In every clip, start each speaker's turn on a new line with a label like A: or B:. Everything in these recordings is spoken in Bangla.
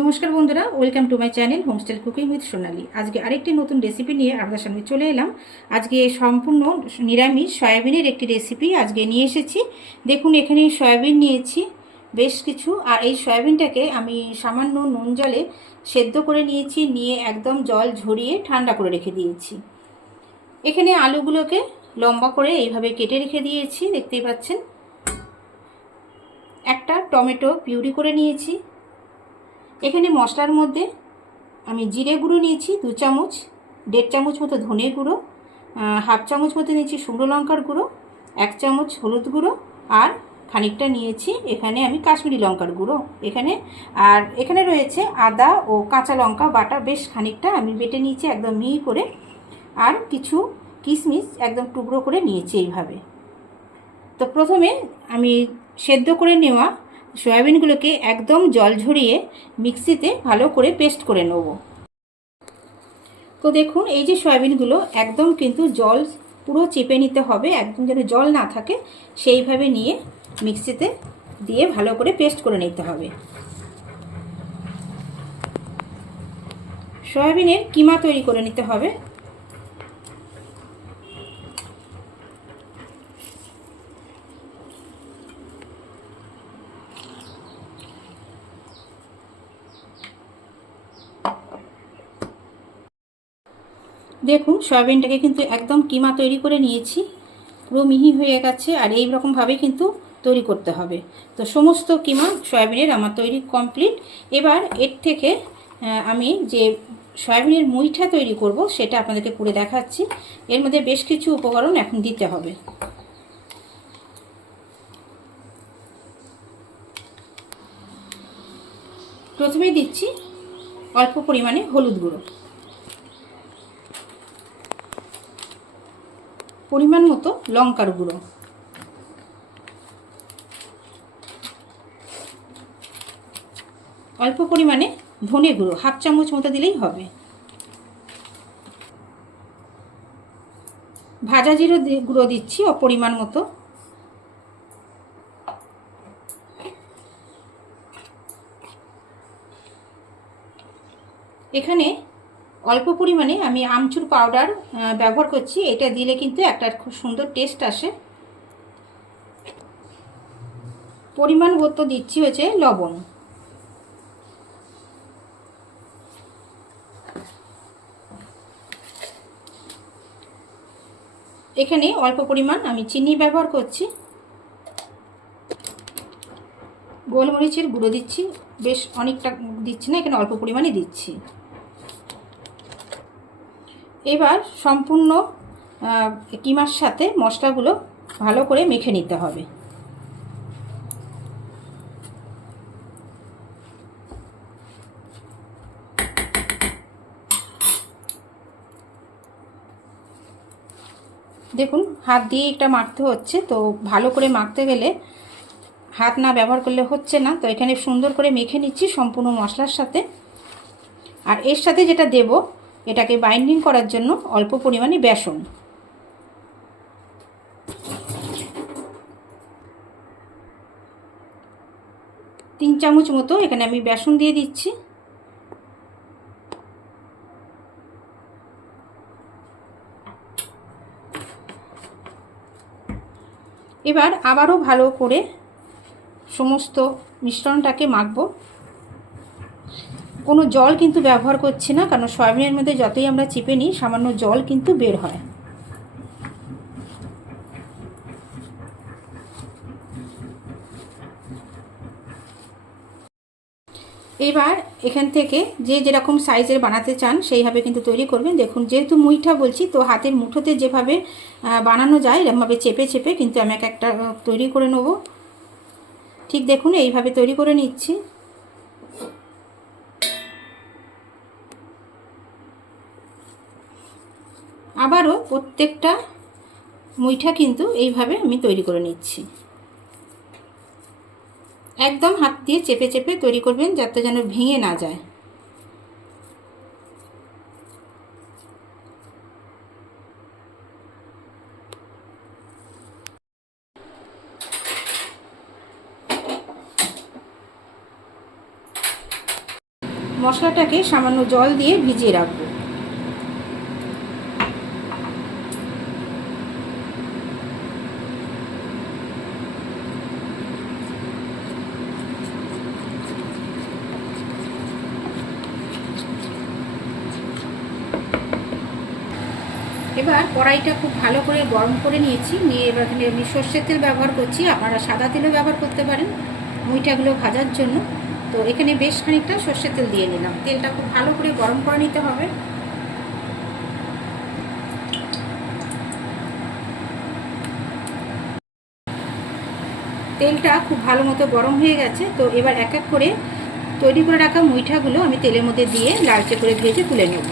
A: নমস্কার বন্ধুরা, welcome to my channel homestyle cooking with Sonali. আজকে আরেকটি নতুন রেসিপি নিয়ে আপনাদের সামনে চলে এলাম। আজকে সম্পূর্ণ নিরামিষ সয়াবিনের একটি রেসিপি আজকে নিয়ে এসেছি। দেখুন, এখানে সয়াবিন নিয়েছি, বেশ কিছু। আর এই সয়াবিনটাকে আমি সামান্য নুন জলে সেদ্ধ করে নিয়েছি, নিয়ে একদম জল ঝরিয়ে ঠান্ডা করে রেখে দিয়েছি। এখানে আলুগুলোকে লম্বা করে এইভাবে কেটে রেখে দিয়েছি, দেখতেই পাচ্ছেন। একটা টমেটো পিউরি করে নিয়েছি। এখানে মশলার মধ্যে আমি জিরে গুঁড়ো নিয়েছি, দু চামচ, দেড় চামচ মতো ধনে গুঁড়ো হাফ চামচ মতো নিয়েছি শুকনো লঙ্কার গুঁড়ো, এক চামচ হলুদ গুঁড়ো, আর খানিকটা নিয়েছি এখানে আমি কাশ্মীরি লঙ্কার গুঁড়ো। এখানে, আর এখানে রয়েছে আদা ও কাঁচা লঙ্কা বাটা, বেশ খানিকটা আমি বেটে নিয়েছি একদম মিহি করে, আর কিছু কিশমিশ একদম টুকরো করে নিয়েছি এইভাবে। তো প্রথমে আমি সেদ্ধ করে নেওয়া সয়াবিনগুলোকে একদম জল ঝরিয়ে মিক্সিতে ভালো করে পেস্ট করে নেব। তো দেখুন, এই যে সয়াবিনগুলো একদম কিন্তু জল পুরো চেপে নিতে হবে, একদম যেন জল না থাকে, সেইভাবে নিয়ে মিক্সিতে দিয়ে ভালো করে পেস্ট করে নিতে হবে। সয়াবিনের কিমা তৈরি করে নিতে হবে। দেখুন, সয়াবিনটাকে কিন্তু একদম কিমা তৈরি করে নিয়েছি। পুরো মিহি হয়ে গেছে আর এই রকমভাবে কিন্তু তৈরি করতে হবে। তো সমস্ত কিমা সয়াবিনের আমার তৈরি কমপ্লিট। এবার এর থেকে আমি যে সয়াবিনের মুইঠা তৈরি করব সেটা আপনাদেরকে করে দেখাচ্ছি। এর মধ্যে বেশ কিছু উপকরণ এখন দিতে হবে। প্রথমেই দিচ্ছি অল্প পরিমাণে হলুদ গুঁড়ো। পরিমাণ মতো লঙ্কার গুঁড়ো। অল্প পরিমাণে ধনে গুঁড়ো, হাফ চামচ মতো দিলেই হবে। ভাজা জিরো গুঁড়ো দিচ্ছি অপরিমাণ মতো। এখানে অল্প পরিমাণে আমি আমচুর পাউডার ব্যবহার করছি। এটা দিলে কিন্তু একটা খুব সুন্দর টেস্ট আসে। পরিমাণ মতো দিচ্ছি হচ্ছে লবণ। এখানে অল্প পরিমাণ আমি চিনি ব্যবহার করছি। গোলমরিচের গুঁড়ো দিচ্ছি। বেশ অনেকটা দিচ্ছি না, এখানে অল্প পরিমাণে দিচ্ছি। এবার সম্পূর্ণ কিমার সাথে মশলাগুলো ভালো করে মেখে নিতে হবে। দেখুন, হাত দিয়ে এটা মাখতে হচ্ছে, তো ভালো করে মাখতে গেলে হাত না ব্যবহার করলে হচ্ছে না। তো এখানে সুন্দর করে মেখে নিচ্ছি সম্পূর্ণ মশলার সাথে। আর এর সাথে যেটা দেব এটাকে বাইন্ডিং করার জন্য অল্প পরিমাণে বেসন। তিন চামচ মতো এখানে আমি বেসন দিয়ে দিচ্ছি। এবার আবারও ভালো করে সমস্ত মিশ্রণটাকে মাখবো। কোনো জল কিন্তু ব্যবহার করছি না, কারণ সয়াবিনের মধ্যে যতই আমরা চিপে নিই, সামান্য জল কিন্তু বের হয়। এবার এখান থেকে যে যেরকম সাইজের বানাতে চান, সেইভাবে কিন্তু তৈরি করবেন। দেখুন, যেহেতু মুইঠা বলছি, তো হাতের মুঠোতে যেভাবে বানানো যায় এরকমভাবে চেপে চেপে কিন্তু আমি এক একটা তৈরি করে নেব। ঠিক দেখুন, এইভাবে তৈরি করে নিচ্ছি। আবারও প্রত্যেকটা মুইঠা কিন্তু এইভাবে আমি তৈরি করে নিচ্ছি। একদম হাত দিয়ে চেপে চেপে তৈরি করবেন যাতে যেন ভেঙে না যায়। মশলাটাকে সামান্য জল দিয়ে ভিজিয়ে রাখব। এবার কড়াইটা খুব ভালো করে গরম করে নিয়েছি। নিয়ে এবার এখানে আমি সর্ষের তেল ব্যবহার করছি। আপনারা সাদা তেলও ব্যবহার করতে পারেন মুইটাগুলো ভাজার জন্য। তো এখানে বেশ খানিকটা সর্ষের তেল দিয়ে নিলাম। তেলটা খুব ভালো করে গরম করে নিতে হবে। তেলটা খুব ভালো মতো গরম হয়ে গেছে। তো এবার এক এক করে তৈরি করে রাখা মুইঠাগুলো আমি তেলের মধ্যে দিয়ে লালচে করে ভেজে তুলে নেব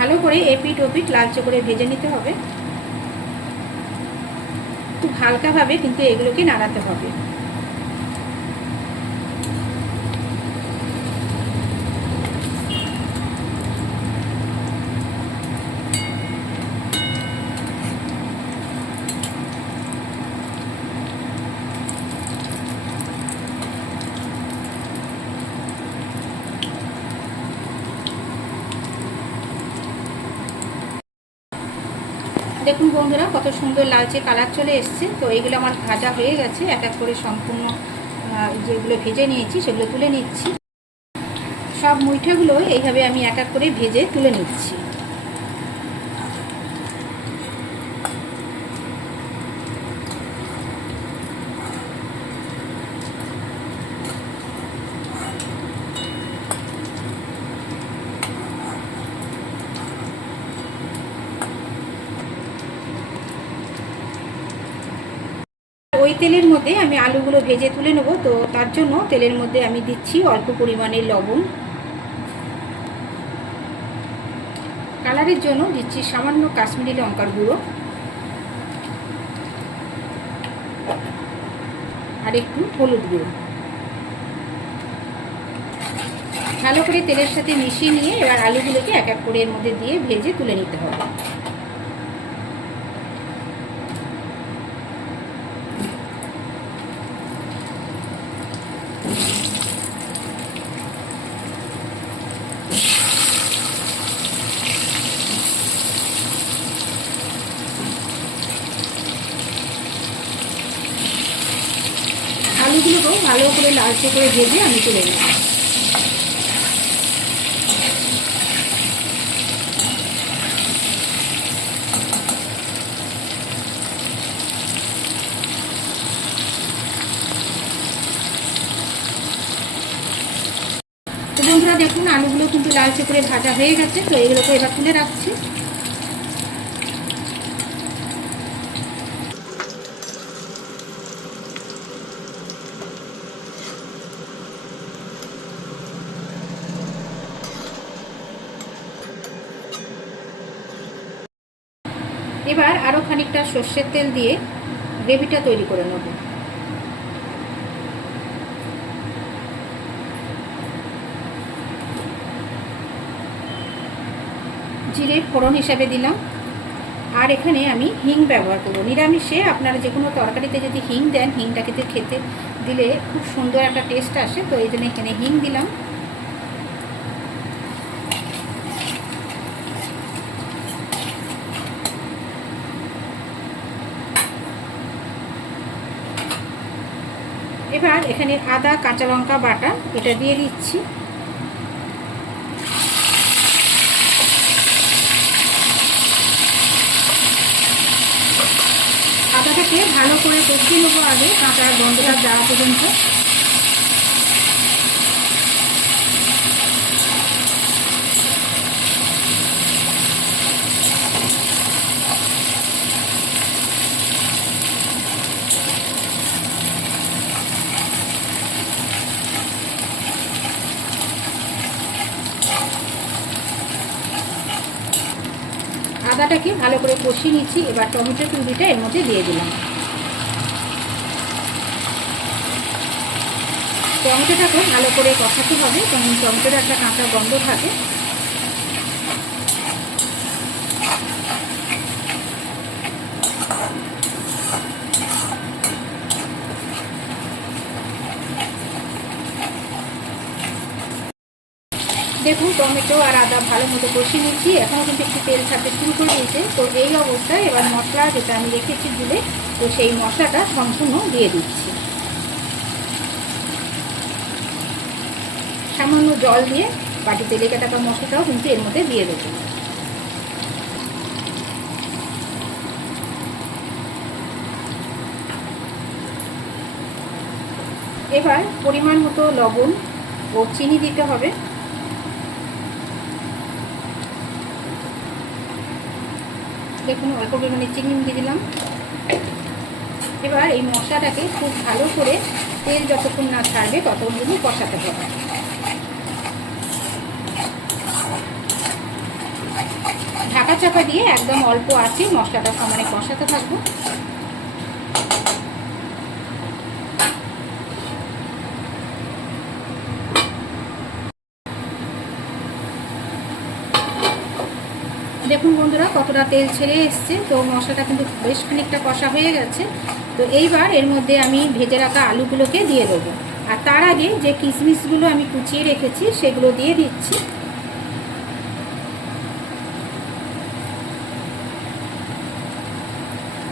A: ভালো করে এপিট ওপিট লালচে করে ভেজে নিতে হবে। খুব হালকাভাবে কিন্তু এগুলোকে নাড়াতে হবে। দেখুন বন্ধুরা, কত সুন্দর লালচে কালার চলে এসছে। তো এইগুলো আমার ভাজা হয়ে গেছে। এক এক করে সম্পূর্ণ যেগুলো ভেজে নিয়েছি, সেগুলো তুলে নিচ্ছি। সব মুইঠাগুলো এইভাবে আমি এক এক করে ভেজে তুলে নিচ্ছি। তেলের মধ্যে আমি আলুগুলো ভেজে তুলে নেব। তো তার জন্য তেলের মধ্যে আমি দিচ্ছি অল্প পরিমাণে লবণ। কালারের জন্য দিচ্ছি সামান্য কাশ্মীরি লঙ্কার গুঁড়ো। আর একটু হলুদ গুঁড়ো। ভালো করে তেলের সাথে মিশিয়ে নিয়ে এবার আলুগুলোকে এক এক করে এর মধ্যে দিয়ে ভেজে তুলে নিতে হবে। আলুগুলোকেও ভালো করে লালচে করে ভেজে আমি চলে নেব তো বন্ধুরা দেখুন, আলুগুলো কিন্তু লালচে করে ভাজা হয়ে গেছে, তো এগুলোকে এবার তুলে রাখছি। এবার আরও খানিকটা সর্ষের তেল দিয়ে গ্রেভিটা তৈরি করে নেব। জিরে ফোড়ন হিসাবে দিলাম। আর এখানে আমি হিং ব্যবহার করব। নিরামিষে আপনারা যে কোনো তরকারিতে যদি হিং দেন হিংটা খেতে খেতে দিলে খুব সুন্দর একটা টেস্ট আসে, তো এই জন্য এখানে হিং দিলাম। এবার এখানে আদা, কাঁচা লঙ্কা বাটা এটা দিয়ে দিচ্ছি। ভালো করে কষিয়ে নেব আগে কাঁচার গন্ধটা যাওয়া পর্যন্ত। আদাটাকে ভালো করে কষিয়ে নিচ্ছি। এবার টমেটো পিউরিটা এর মধ্যে দিয়ে দিলাম। টমেটোটাকে ভালো করে কষাতে হবে। কারণ টমেটোটা একটা কাঁচা গন্ধ থাকে দেখুন, টমেটো আর আদা ভালো মতো কষিয়ে নিচ্ছি এখনও কিন্তু একটু তেল ছাড়তে শুরু করে দিয়েছে। তো এই অবস্থায় এবার মশলা, যেটা আমি রেখেছি দিলে তো সেই মশলাটা সম্পূর্ণ দিয়ে দিচ্ছি। সামান্য জল দিয়ে বাটিতে লেগে থাকা মশলাটাও কিন্তু এর মধ্যে দিয়ে দেবো। এবার পরিমাণ মতো লবণ ও চিনি দিতে হবে। দেখুন অল্প পরিমাণে চিনি দিয়ে দিলাম। এবার এই মশলাটাকে খুব ভালো করে তেল যতক্ষণ না ছাড়বে ততক্ষণ কষাতে হবে। ঢাকা চাপা দিয়ে একদম অল্প আছে মশলাটা সমানে কষাতে থাকব দেখুন বন্ধুরা কতটা তেল ছেড়ে এসছে, তো মশলাটা কিন্তু বেশ খানিকটা কষা হয়ে গেছে। তো এইবার এর মধ্যে আমি ভেজে রাখা আলুগুলোকে দিয়ে দেবো। আর তার আগে যে কিশমিশগুলো আমি কুচিয়ে রেখেছি, সেগুলো দিয়ে দিচ্ছি।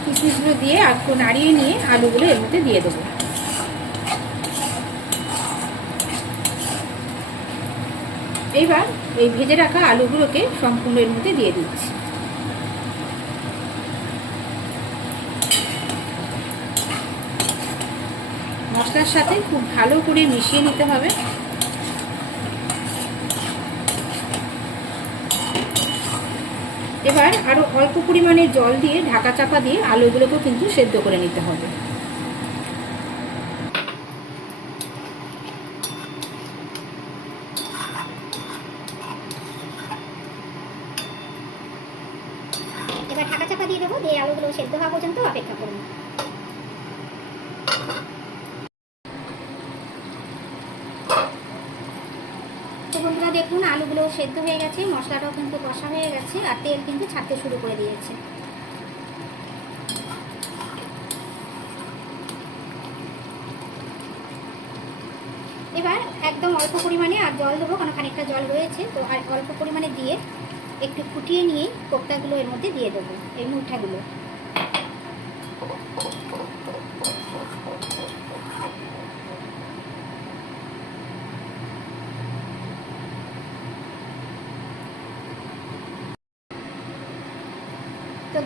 A: কিশমিশগুলো দিয়ে একটু নাড়িয়ে নিয়ে আলুগুলো এর মধ্যে দিয়ে দেবো। এইবার এই ভেজে রাখা আলুগুলোকে সম্পূর্ণ এর মধ্যে দিয়ে দিচ্ছি। মশলার সাথে খুব ভালো করে মিশিয়ে নিতে হবে। এবার আরও অল্প পরিমাণে জল দিয়ে, ঢাকা চাপা দিয়ে আলুগুলোকেও কিন্তু সেদ্ধ করে নিতে হবে।
B: এবার ঢাকা চাপা দিয়ে দেবো, দিয়ে আলুগুলো সেদ্ধ হওয়া পর্যন্ত অপেক্ষা করুন তো বন্ধুরা দেখুন, আলুগুলো সেদ্ধ হয়ে গেছে, মশলাটাও কিন্তু কষা হয়ে গেছে, আর তেল কিন্তু ছাড়তে শুরু করে দিয়েছে। এবার একদম অল্প পরিমাণে, আর জল দেবো, কারণ খানিকটা জল রয়েছে, তো আর অল্প পরিমাণে দিয়ে একটু ফুটিয়ে নিয়ে কোপ্তাগুলো এর মধ্যে দিয়ে দেবো, এই মুঠাগুলো।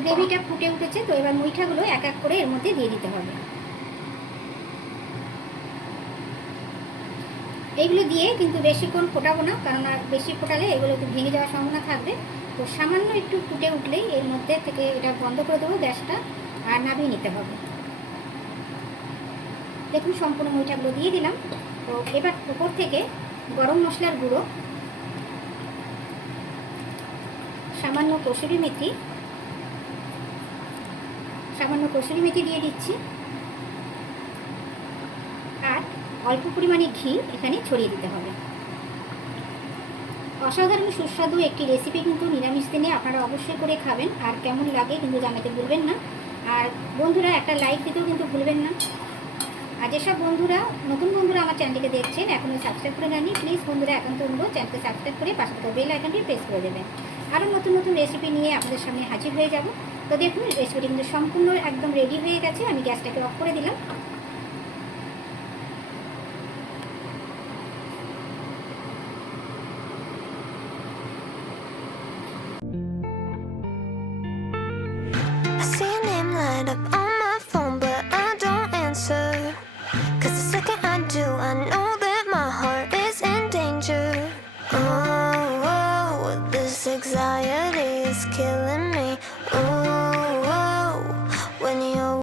B: গ্রেভিটা ফুটে উঠেছে, তো এবার মুইঠাগুলো এক এক করে এর মধ্যে দিয়ে দিতে হবে। এইগুলো দিয়ে কিন্তু বেশিক্ষণ ফোটাবো না, কারণ আর বেশি ফোটালে এগুলো একটু ভেঙে যাওয়ার সম্ভাবনা থাকবে। তো সামান্য একটু ফুটে উঠলেই এর মধ্যে থেকে এটা বন্ধ করে দেবো গ্যাসটা, আর নামিয়ে নিতে হবে। দেখুন, সম্পূর্ণ মইটাগুলো দিয়ে দিলাম। তো এবার উপর থেকে গরম মশলার গুঁড়ো, সামান্য কসুরি মেথি সামান্য কসুরি মেথি দিয়ে দিচ্ছি। আর অল্প পরিমাণে ঘি এখানে ছড়িয়ে দিতে হবে। অসাধারণ সুস্বাদু একটি রেসিপি কিন্তু নিরামিষ দিনে আপনারা অবশ্যই করে খাবেন। আর কেমন লাগে কিন্তু জানাতে ভুলবেন না। আর বন্ধুরা, একটা লাইক দিতেও কিন্তু ভুলবেন না। আর যেসব বন্ধুরা, নতুন বন্ধুরা আমার চ্যানেলটিকে দেখছেন এখনও সাবস্ক্রাইব করে নেননি প্লিজ বন্ধুরা একান্ত অনুরোধ চ্যানেলকে সাবস্ক্রাইব করে পাশে বেল আইকনটি প্রেস করে দেবেন। আরও নতুন নতুন রেসিপি নিয়ে আপনাদের সামনে হাজির হয়ে যাব। তো দেখুন রেসিপিটি কিন্তু সম্পূর্ণ একদম রেডি হয়ে গেছে। আমি গ্যাসটাকে অফ করে দিলাম।